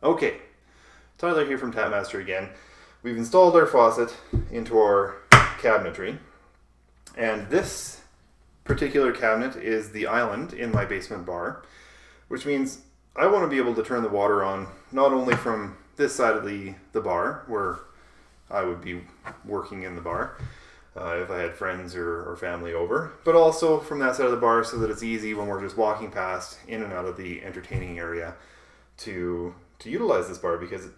Okay, Tyler here from Tapmaster again. We've installed our faucet into our cabinetry, and this particular cabinet is the island in my basement bar, which means I want to be able to turn the water on not only from this side of the bar, where I would be working in the bar if I had friends or family over, but also from that side of the bar so that it's easy when we're just walking past in and out of the entertaining area to utilize this bar because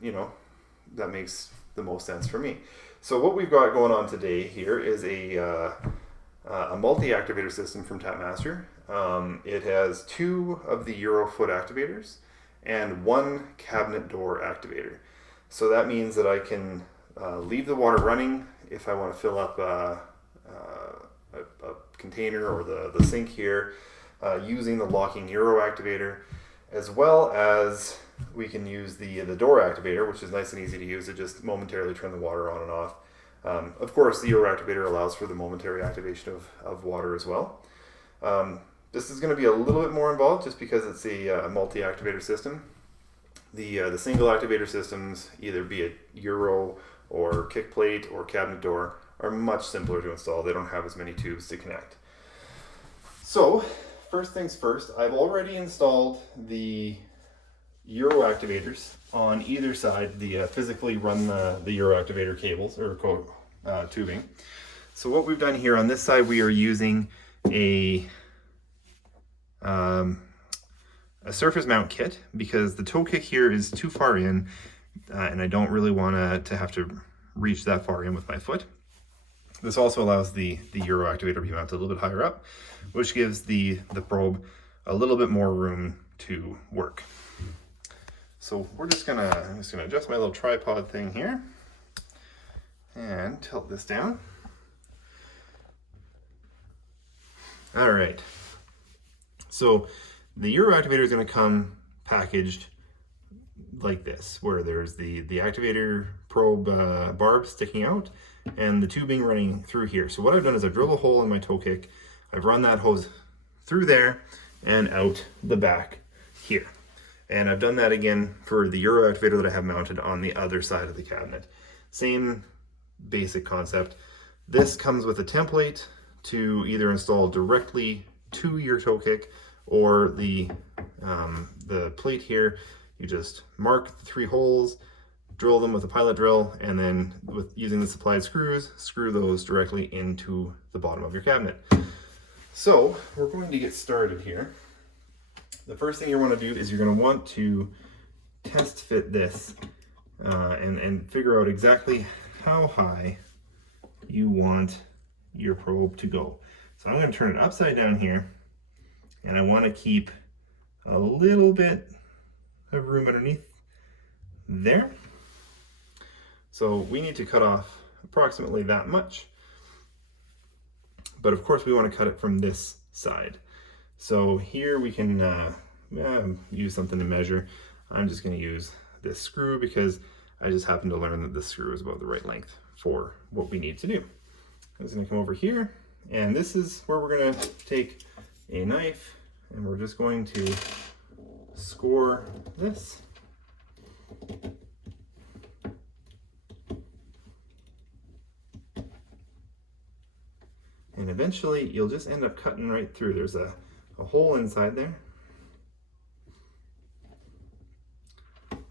that makes the most sense for me. So what we've got going on today here is a multi-activator system from Tapmaster. It has 2 of the Euro foot activators and 1 cabinet door activator. So that means that I can leave the water running if I want to fill up a container or the sink here using the locking Euro activator, as well as we can use the door activator, which is nice and easy to use. It just momentarily turn the water on and off. Of course, the Euro activator allows for the momentary activation of water as well. This is going to be a little bit more involved just because it's a multi-activator system. The single activator systems, either be it Euro or kick plate or cabinet door, are much simpler to install. They don't have as many tubes to connect. So, first things first, I've already installed the Euro activators on either side, physically run the Euro activator cables or tubing. So what we've done here on this side, we are using a surface mount kit because the toe kick here is too far in and I don't really want to have to reach that far in with my foot. This also allows the Euro activator to be mounted a little bit higher up, which gives the probe a little bit more room to work. So I'm just gonna adjust my little tripod thing here and tilt this down. All right. So the Euro activator is gonna come packaged like this, where there's the activator probe barb sticking out and the tubing running through here. So what I've done is I've drilled a hole in my toe kick. I've run that hose through there and out the back here. And I've done that again for the Euro activator that I have mounted on the other side of the cabinet. Same basic concept. This comes with a template to either install directly to your toe kick or the plate here. You just mark the 3 holes, drill them with a pilot drill, and then with using the supplied screws, screw those directly into the bottom of your cabinet. So we're going to get started here. The first thing you want to do is you're going to want to test fit this and figure out exactly how high you want your probe to go. So I'm going to turn it upside down here, and I want to keep a little bit of room underneath there. So we need to cut off approximately that much, but of course we want to cut it from this side. So here we can use something to measure. I'm just going to use this screw because I just happened to learn that this screw is about the right length for what we need to do. I'm just going to come over here, and this is where we're going to take a knife and we're just going to score this. And eventually you'll just end up cutting right through. There's a hole inside there.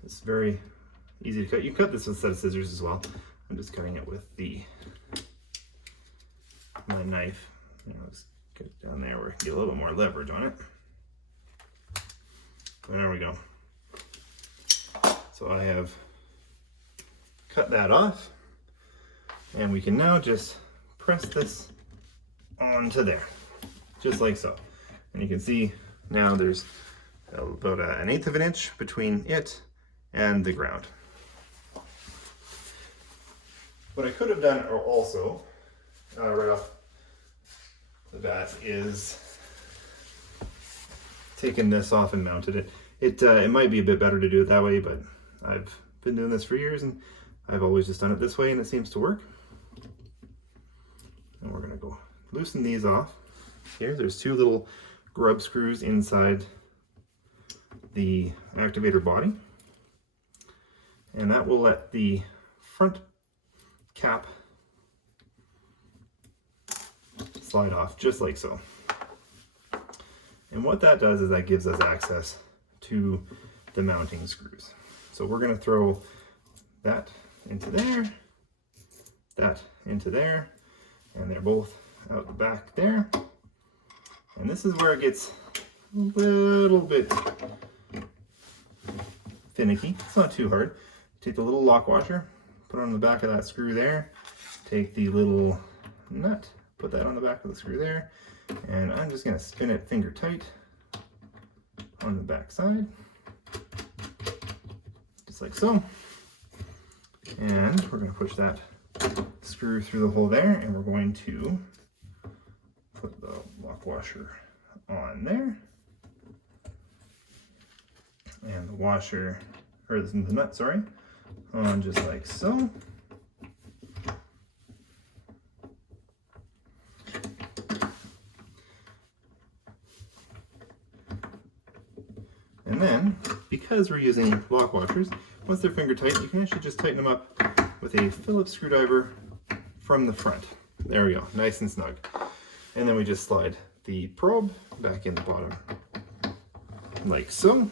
It's very easy to cut. You can cut this with a set of scissors as well. I'm just cutting it with my knife. Just get it down there where I can get a little bit more leverage on it. And there we go. So I have cut that off, and we can now just press this onto there, just like so. And you can see now there's about 1/8 of an inch between it and the ground. What I could have done also, right off the bat, is taken this off and mounted it. It might be a bit better to do it that way, but I've been doing this for years and I've always just done it this way and it seems to work. And we're gonna go loosen these off. Here, there's 2 little grub screws inside the activator body. And that will let the front cap slide off just like so. And what that does is that gives us access to the mounting screws. So we're going to throw that into there, that into there, and they're both out the back there. And this is where it gets a little bit finicky. It's not too hard. Take the little lock washer, put it on the back of that screw there. Take the little nut, put that on the back of the screw there. And I'm just going to spin it finger tight on the back side. Just like so. And we're going to push that screw through the hole there, and we're going to put the lock washer on there. And the washer, or the nut, sorry, on just like so. And then, because we're using lock washers, once they're finger tight, you can actually just tighten them up with a Phillips screwdriver from the front. There we go, nice and snug. And then we just slide the probe back in the bottom, like so.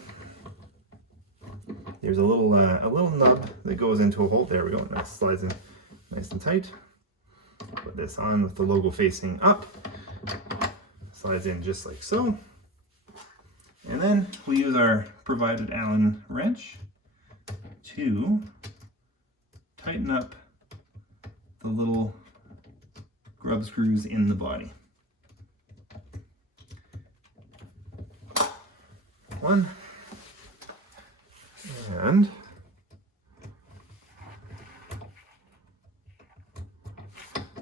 There's a little nub that goes into a hole. There we go, and that slides in nice and tight. Put this on with the logo facing up. Slides in just like so. And then we use our provided Allen wrench to tighten up the little grub screws in the body. One. And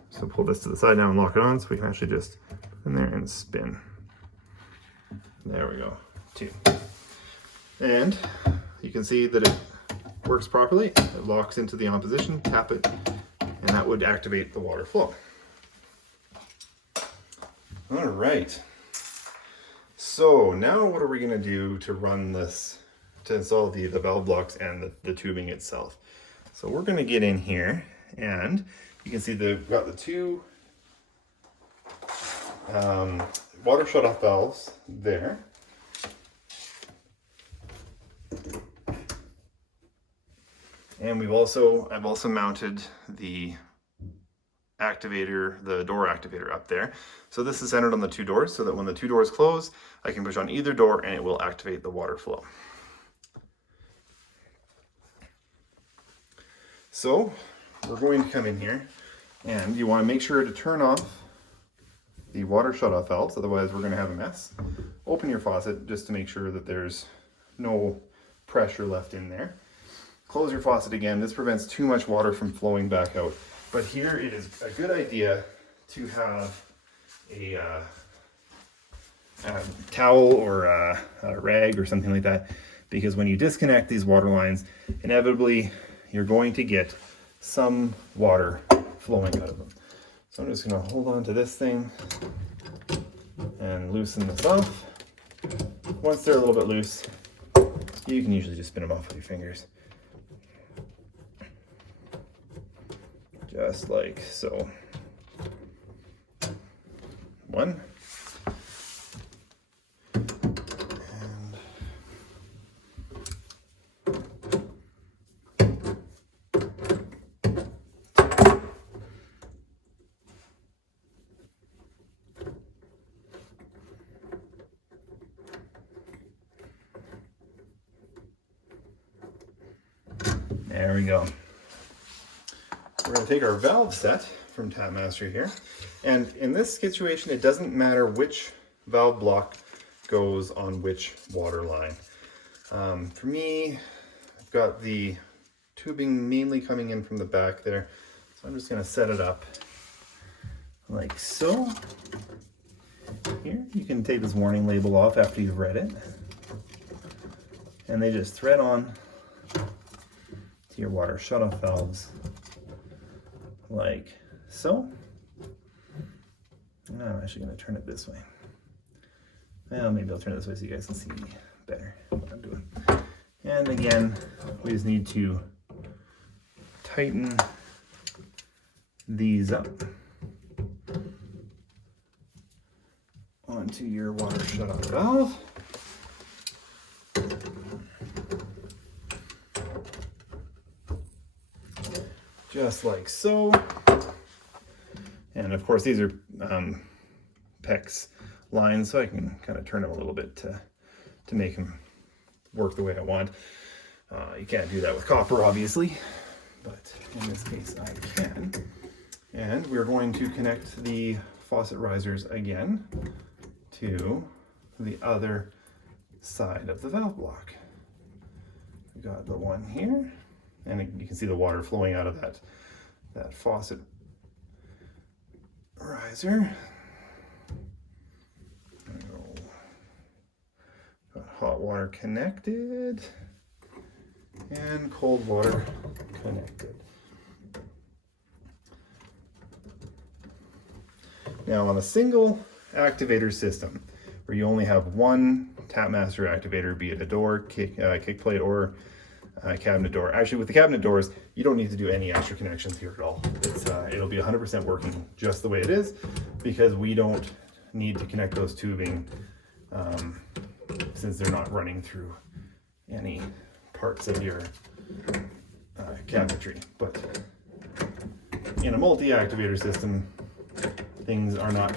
so pull this to the side now and lock it on so we can actually just put in there and spin. There we go. 2. And you can see that it works properly. It locks into the on position, tap it, and that would activate the water flow. All right. So now what are we going to do to run this, to install the valve blocks and the tubing itself? So we're going to get in here, and you can see we've got the 2 water shutoff valves there. And I've also mounted the activator, the door activator up there. So this is centered on the 2 doors so that when the 2 doors close, I can push on either door and it will activate the water flow. So we're going to come in here, and you want to make sure to turn off the water shutoff valves, otherwise we're going to have a mess. Open your faucet just to make sure that there's no pressure left in there. Close your faucet again. This prevents too much water from flowing back out. But here it is a good idea to have a towel or a rag or something like that, because when you disconnect these water lines, inevitably you're going to get some water flowing out of them. So I'm just going to hold on to this thing and loosen this off. Once they're a little bit loose, you can usually just spin them off with your fingers. Just like so. 1. There we go. We're going to take our valve set from Tapmaster here, and in this situation it doesn't matter which valve block goes on which water line. For me, I've got the tubing mainly coming in from the back there, so I'm just going to set it up like so. Here, you can take this warning label off after you've read it, and they just thread on to your water shutoff valves like so. Now I'm actually going to turn it this way. Well, maybe I'll turn it this way so you guys can see better what I'm doing. And again, we just need to tighten these up onto your water shut-off valve. Just like so. And of course these are PEX lines, so I can kind of turn them a little bit to make them work the way I want. You can't do that with copper, obviously, but in this case I can. And we're going to connect the faucet risers again to the other side of the valve block. We've got the one here, and you can see the water flowing out of that faucet riser. There we go. Got hot water connected and cold water connected. Now on a single activator system where you only have one Tapmaster activator, be it a door, kick plate, or cabinet door. Actually, with the cabinet doors, you don't need to do any extra connections here at all. It'll be 100% working just the way it is, because we don't need to connect those tubing since they're not running through any parts of your cabinetry. But in a multi-activator system, things are not,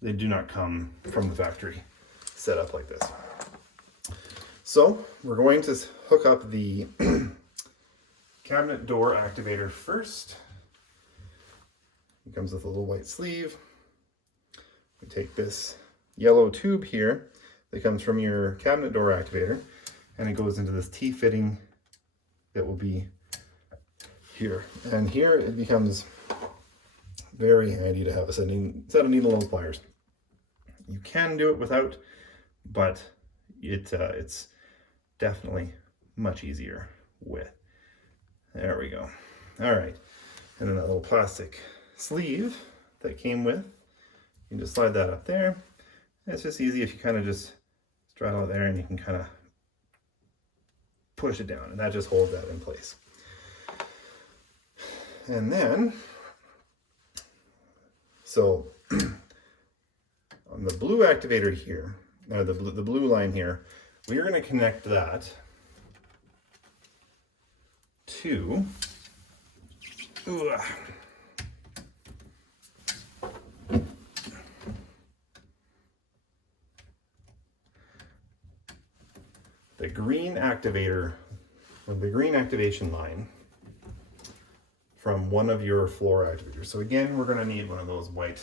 they do not come from the factory set up like this. So we're going to hook up the cabinet door activator first. It comes with a little white sleeve. We take this yellow tube here that comes from your cabinet door activator, and it goes into this T-fitting that will be here. And here it becomes very handy to have a set of needle nose pliers. You can do it without, but it's definitely much easier with. There we go. All right, and then that little plastic sleeve that came with, you can just slide that up there. It's just easy if you kind of just straddle it there, and you can kind of push it down, and that just holds that in place. And then, so on the blue activator here, or the blue line here, we're going to connect that to the green activator, or the green activation line from one of your floor activators. So again, we're going to need one of those white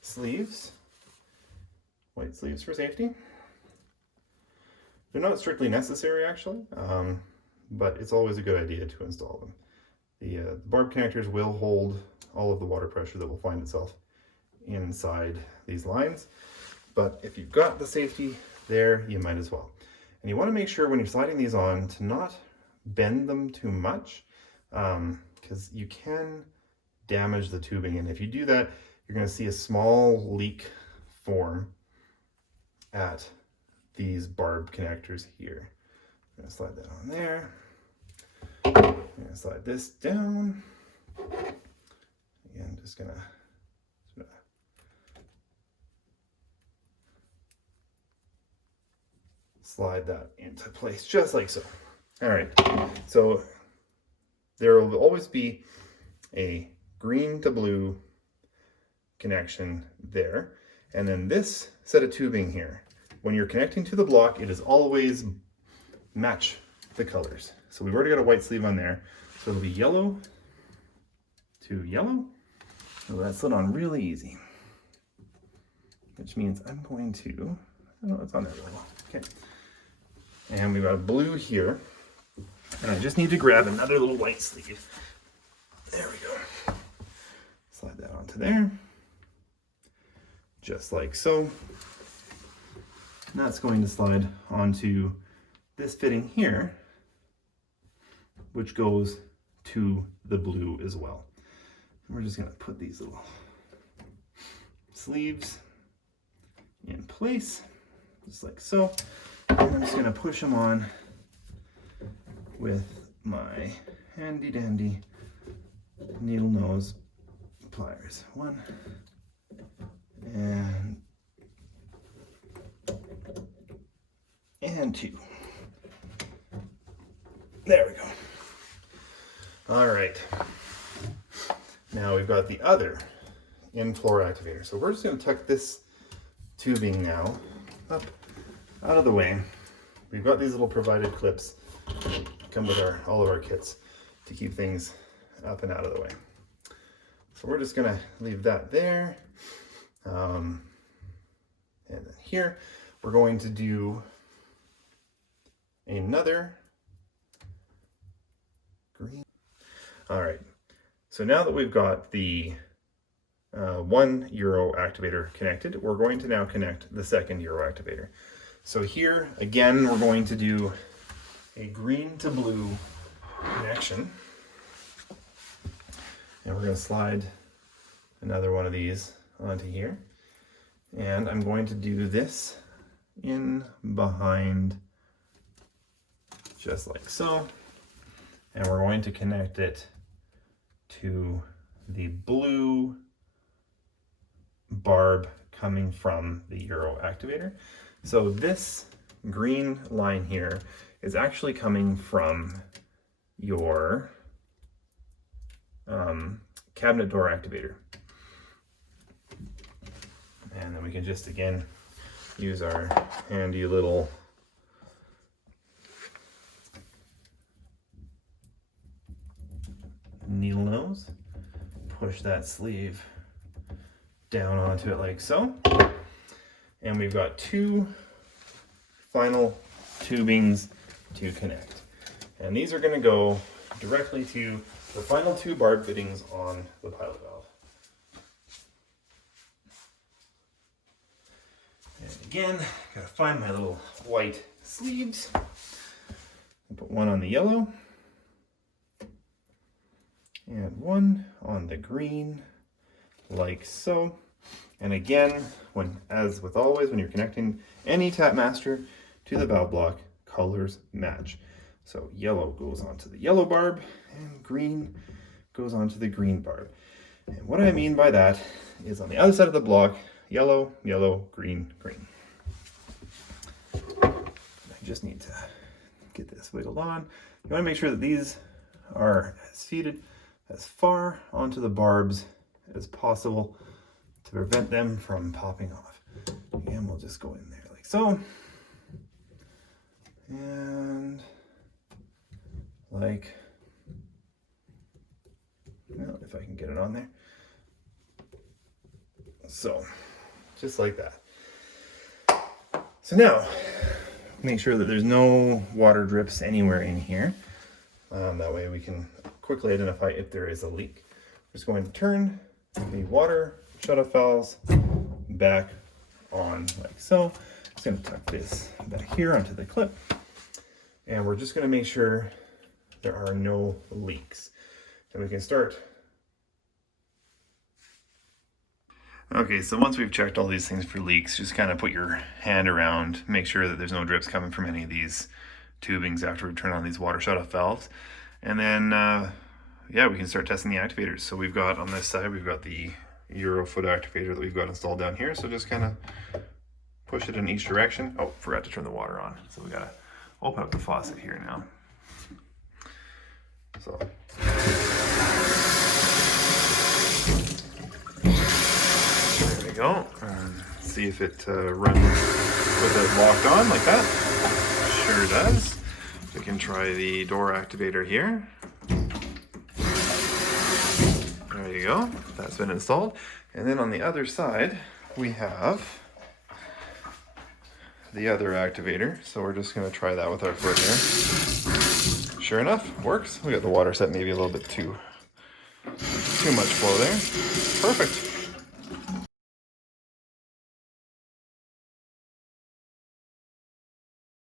sleeves for safety. They're not strictly necessary actually, but it's always a good idea to install them. The barb connectors will hold all of the water pressure that will find itself inside these lines, but if you've got the safety there, you might as well. And you want to make sure when you're sliding these on to not bend them too much, because you can damage the tubing, and if you do that, you're going to see a small leak form at these barb connectors here. I'm going to slide that on there. I'm going to slide this down. Again, just going to slide that into place just like so. All right, so there will always be a green to blue connection there. And then this set of tubing here, when you're connecting to the block, it is always match the colors. So we've already got a white sleeve on there. So it'll be yellow to yellow. So that slid on really easy, which means I'm going to, oh, it's on there really well. Okay. And we've got a blue here. And I just need to grab another little white sleeve. There we go. Slide that onto there. Just like so. And that's going to slide onto this fitting here, which goes to the blue as well. And we're just going to put these little sleeves in place, just like so. And I'm just going to push them on with my handy dandy needle nose pliers. 1 and 2. There we go. All right. Now we've got the other in-floor activator. So we're just going to tuck this tubing now up out of the way. We've got these little provided clips come with all of our kits to keep things up and out of the way. So we're just going to leave that there. And then here we're going to do another green. All right. So now that we've got the 1 Euro activator connected, we're going to now connect the 2nd Euro activator. So here, again, we're going to do a green to blue connection. And we're going to slide another one of these onto here. And I'm going to do this in behind, just like so. And we're going to connect it to the blue barb coming from the Euro activator. So this green line here is actually coming from your cabinet door activator. And then we can just, again, use our handy little needle nose, push that sleeve down onto it like so. And we've got 2 final tubings to connect. And these are going to go directly to the final 2 barb fittings on the pilot valve. And again, gotta find my little white sleeves. Put one on the yellow and one on the green, like so. And again, as with always, when you're connecting any Tapmaster to the valve block, colors match. So yellow goes onto the yellow barb and green goes onto the green barb. And what I mean by that is on the other side of the block, yellow, yellow, green, green. I just need to get this wiggled on. You want to make sure that these are seated as far onto the barbs as possible to prevent them from popping off. And we'll just go in there like so. And like, well, if I can get it on there. So, just like that. So now, make sure that there's no water drips anywhere in here. That way we can quickly identify if there is a leak. We're just going to turn the water shut-off valves back on like so. Just going to tuck this back here onto the clip. And we're just going to make sure there are no leaks. And we can start. Okay, so once we've checked all these things for leaks, just kind of put your hand around, make sure that there's no drips coming from any of these tubings after we turn on these water shut-off valves. And then, yeah, we can start testing the activators. So we've got on this side, we've got the Euro foot activator that we've got installed down here. So just kind of push it in each direction. Oh, forgot to turn the water on. So we gotta open up the faucet here now. So. There we go. And see if it runs with it locked on like that. Sure does. We can try the door activator here. There you go. That's been installed. And then on the other side, we have the other activator. So we're just going to try that with our foot here. Sure enough, works. We got the water set maybe a little bit too much flow there. Perfect.